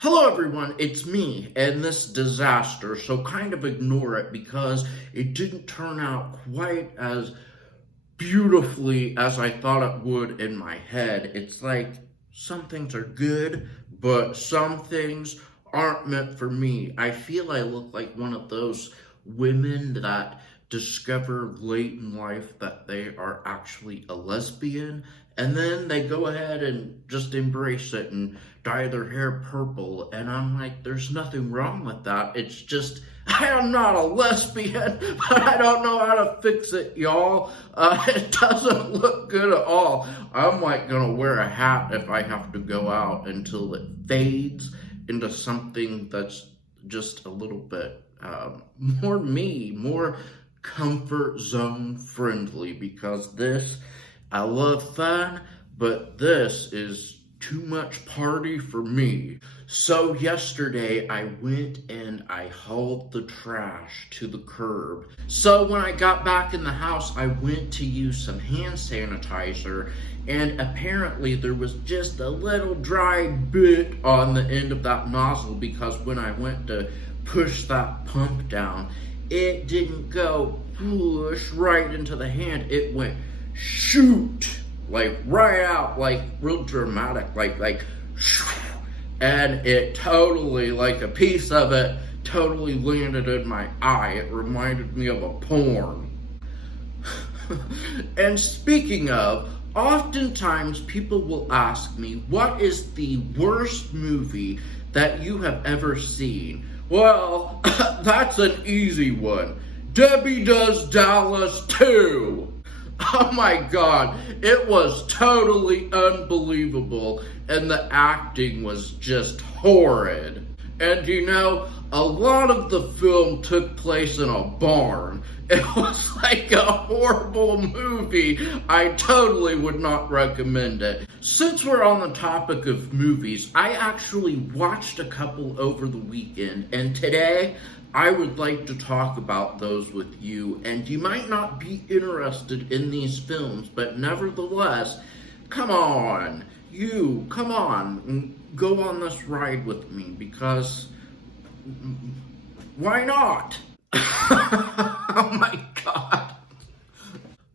Hello everyone, it's me and this disaster, so kind of ignore it because it didn't turn out quite as beautifully as I thought it would in my head. It's like some things are good, but some things aren't meant for me. I feel I look like one of those women that discover late in life that they are actually a lesbian, and then they go ahead and just embrace it and dye their hair purple. And I'm like, there's nothing wrong with that. It's just, I am not a lesbian, but I don't know how to fix it, y'all. It doesn't look good at all. I'm like gonna wear a hat if I have to go out until it fades into something that's just a little bit more me, more comfort zone friendly, because this, I love fun, but this is too much party for me. So yesterday I went and I hauled the trash to the curb. So when I got back in the house, I went to use some hand sanitizer, and apparently there was just a little dry bit on the end of that nozzle, because when I went to push that pump down, it didn't go push right into the hand. It went shoot, like right out, like real dramatic, like and it totally, like a piece of it totally landed in my eye. It reminded me of a porn. And speaking of, oftentimes people will ask me, what is the worst movie that you have ever seen? Well, that's an easy one. Debbie Does Dallas 2. Oh my God, it was totally unbelievable, and the acting was just horrid. And you know, a lot of the film took place in a barn. It was like a horrible movie. I totally would not recommend it. Since we're on the topic of movies, I actually watched a couple over the weekend, and today I would like to talk about those with you. And you might not be interested in these films, but nevertheless, come on, and go on this ride with me, because why not? Oh my God.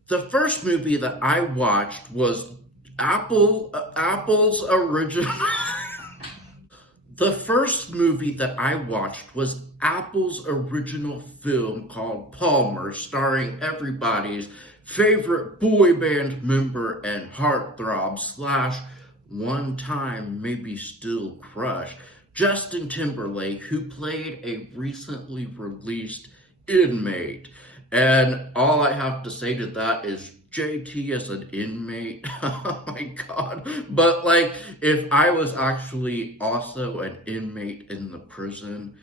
The first movie that I watched was Apple's original. The first movie that I watched was Apple's original film called Palmer, starring everybody's favorite boy band member and heartthrob slash one-time maybe still crush, Justin Timberlake, who played a recently released inmate. And all I have to say to that is JT as an inmate. Oh my God. But like, if I was actually also an inmate in the prison,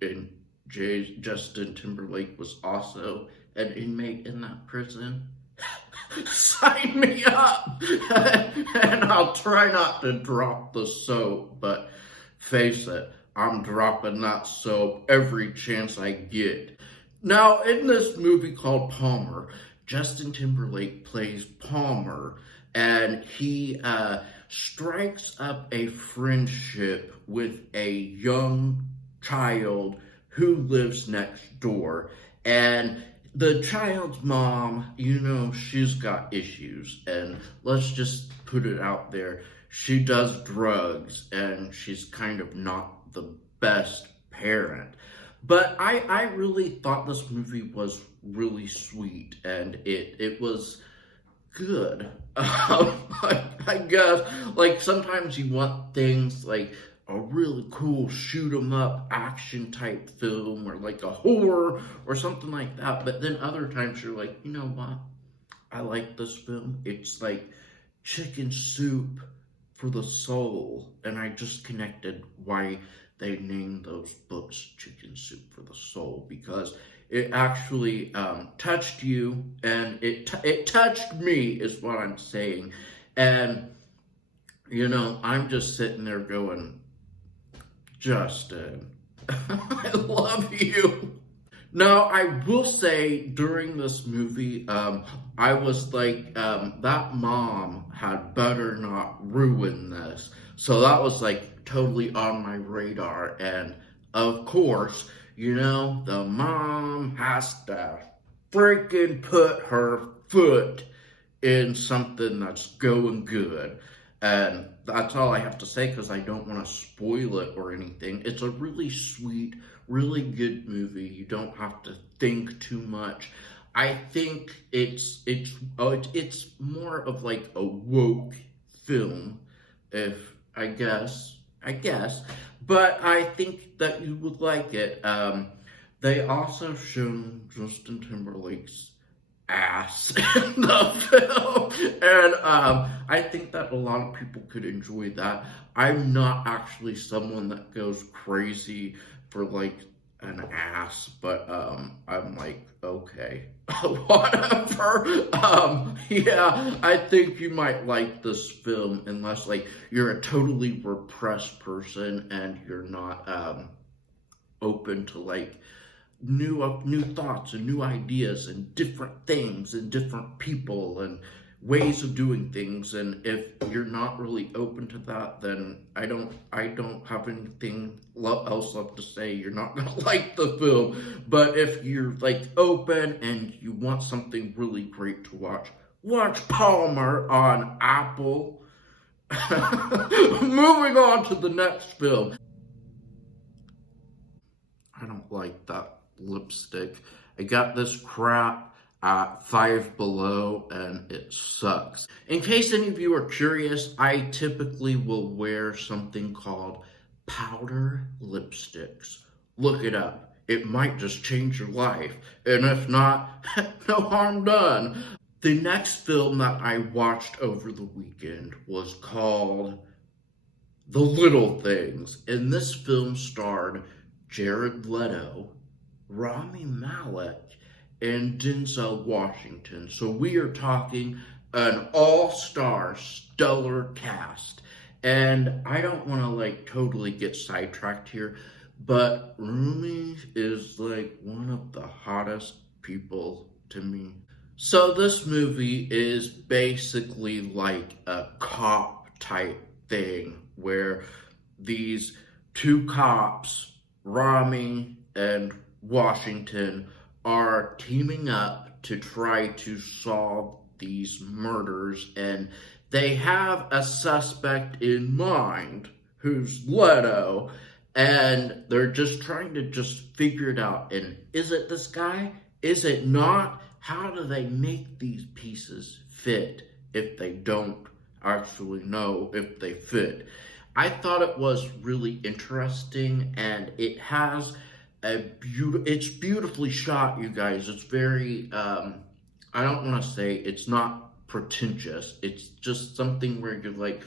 and Justin Timberlake was also an inmate in that prison, sign me up. And I'll try not to drop the soap, but face it, I'm dropping that soap every chance I get. Now, in this movie called Palmer, Justin Timberlake plays Palmer, and he strikes up a friendship with a young child who lives next door. And the child's mom, you know, she's got issues, and let's just put it out there. She does drugs, and she's kind of not the best parent. But I really thought this movie was really sweet, and it was good. I guess, like, sometimes you want things like a really cool shoot 'em up action type film, or like a horror or something like that. But then other times you're like, you know what? I like this film. It's like chicken soup for the soul. And I just connected why they named those books Chicken Soup for the Soul, because it actually touched you, and it touched me, is what I'm saying. And, you know, I'm just sitting there going, Justin, I love you. Now, I will say, during this movie, I was like, that mom had better not ruin this. So that was like totally on my radar. And of course, the mom has to freaking put her foot in something that's going good. And that's all I have to say because I don't want to spoil it or anything. It's a really sweet, really good movie. You don't have to think too much. I think it's more of like a woke film, if I guess, but I think that you would like it. They also shown Justin Timberlake's ass in the film, and I think that a lot of people could enjoy that. I'm not actually someone that goes crazy for like an ass, but I'm like, okay, whatever. Yeah, I think you might like this film unless like you're a totally repressed person and you're not open to like new thoughts and new ideas and different things and different people and ways of doing things. And if you're not really open to that, then I don't have anything else left to say. You're not gonna like the film. But if you're like open and you want something really great to watch Palmer on Apple. Moving on to the next film. I don't like that lipstick. I got this crap at Five Below and it sucks. In case any of you are curious, I typically will wear something called powder lipsticks. Look it up. It might just change your life. And if not, no harm done. The next film that I watched over the weekend was called The Little Things. And this film starred Jared Leto, Rami Malek, and Denzel Washington. So we are talking an all-star stellar cast. And I don't want to like totally get sidetracked here, but Rumi is like one of the hottest people to me. So this movie is basically like a cop type thing where these two cops, Rami and Washington, are teaming up to try to solve these murders, and they have a suspect in mind who's Leto, and they're just trying to just figure it out. And is it this guy? Is it not? How do they make these pieces fit if they don't actually know if they fit? I thought it was really interesting, and it has it's beautifully shot, you guys. It's very, I don't want to say it's not pretentious. It's just something where you're like,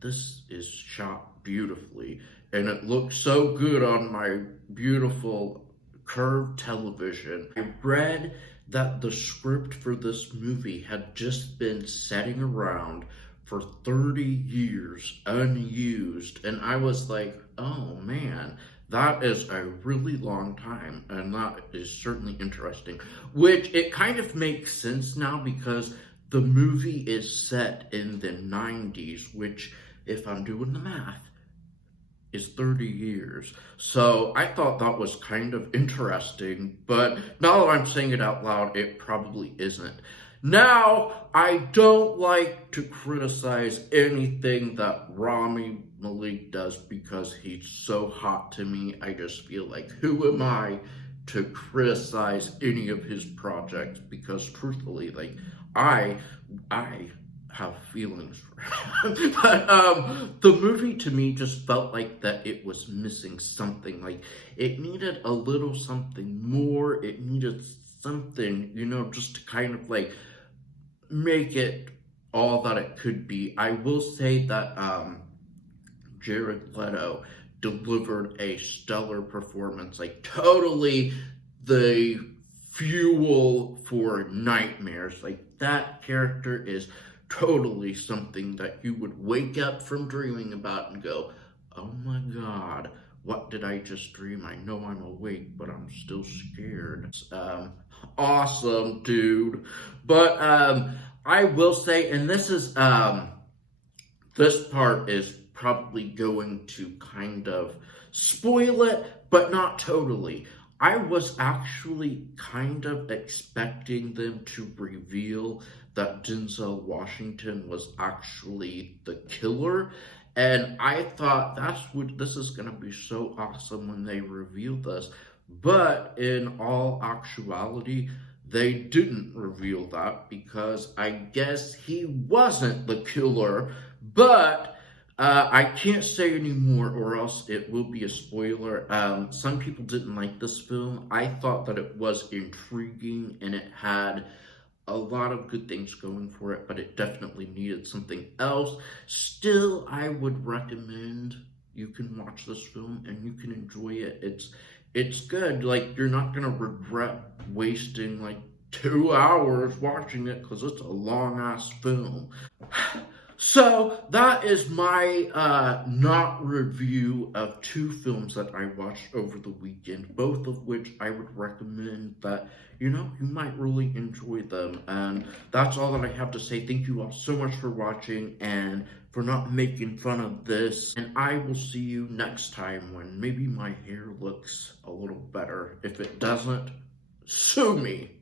this is shot beautifully. And it looks so good on my beautiful curved television. I read that the script for this movie had just been sitting around for 30 years unused. And I was like, oh man, that is a really long time. And that is certainly interesting. Which it kind of makes sense now because the movie is set in the 90s, which, if I'm doing the math, is 30 years. So I thought that was kind of interesting, but now that I'm saying it out loud, it probably isn't. Now, I don't like to criticize anything that Rami Malek does because he's so hot to me. I just feel like, who am I to criticize any of his projects? Because truthfully, like, I have feelings for him. But the movie to me just felt like that it was missing something. Like, it needed a little something more. It needed something, just to kind of like make it all that it could be. I will say that Jared Leto delivered a stellar performance, like totally the fuel for nightmares. Like, that character is totally something that you would wake up from dreaming about and go, oh my God, what did I just dream? I know I'm awake, but I'm still scared. Awesome, dude. But I will say, and this part is probably going to kind of spoil it, but not totally. I was actually kind of expecting them to reveal that Denzel Washington was actually the killer. And I thought this is gonna be so awesome when they reveal this. But in all actuality, they didn't reveal that because I guess he wasn't the killer. But I can't say anymore or else it will be a spoiler. Some people didn't like this film. I thought that it was intriguing and it had a lot of good things going for it, but it definitely needed something else. Still, I would recommend you can watch this film and you can enjoy it. It's good. Like, you're not gonna regret wasting like 2 hours watching it because it's a long ass film. So that is my not review of two films that I watched over the weekend, both of which I would recommend that, you might really enjoy them. And that's all that I have to say. Thank you all so much for watching and for not making fun of this. And I will see you next time when maybe my hair looks a little better. If it doesn't, sue me.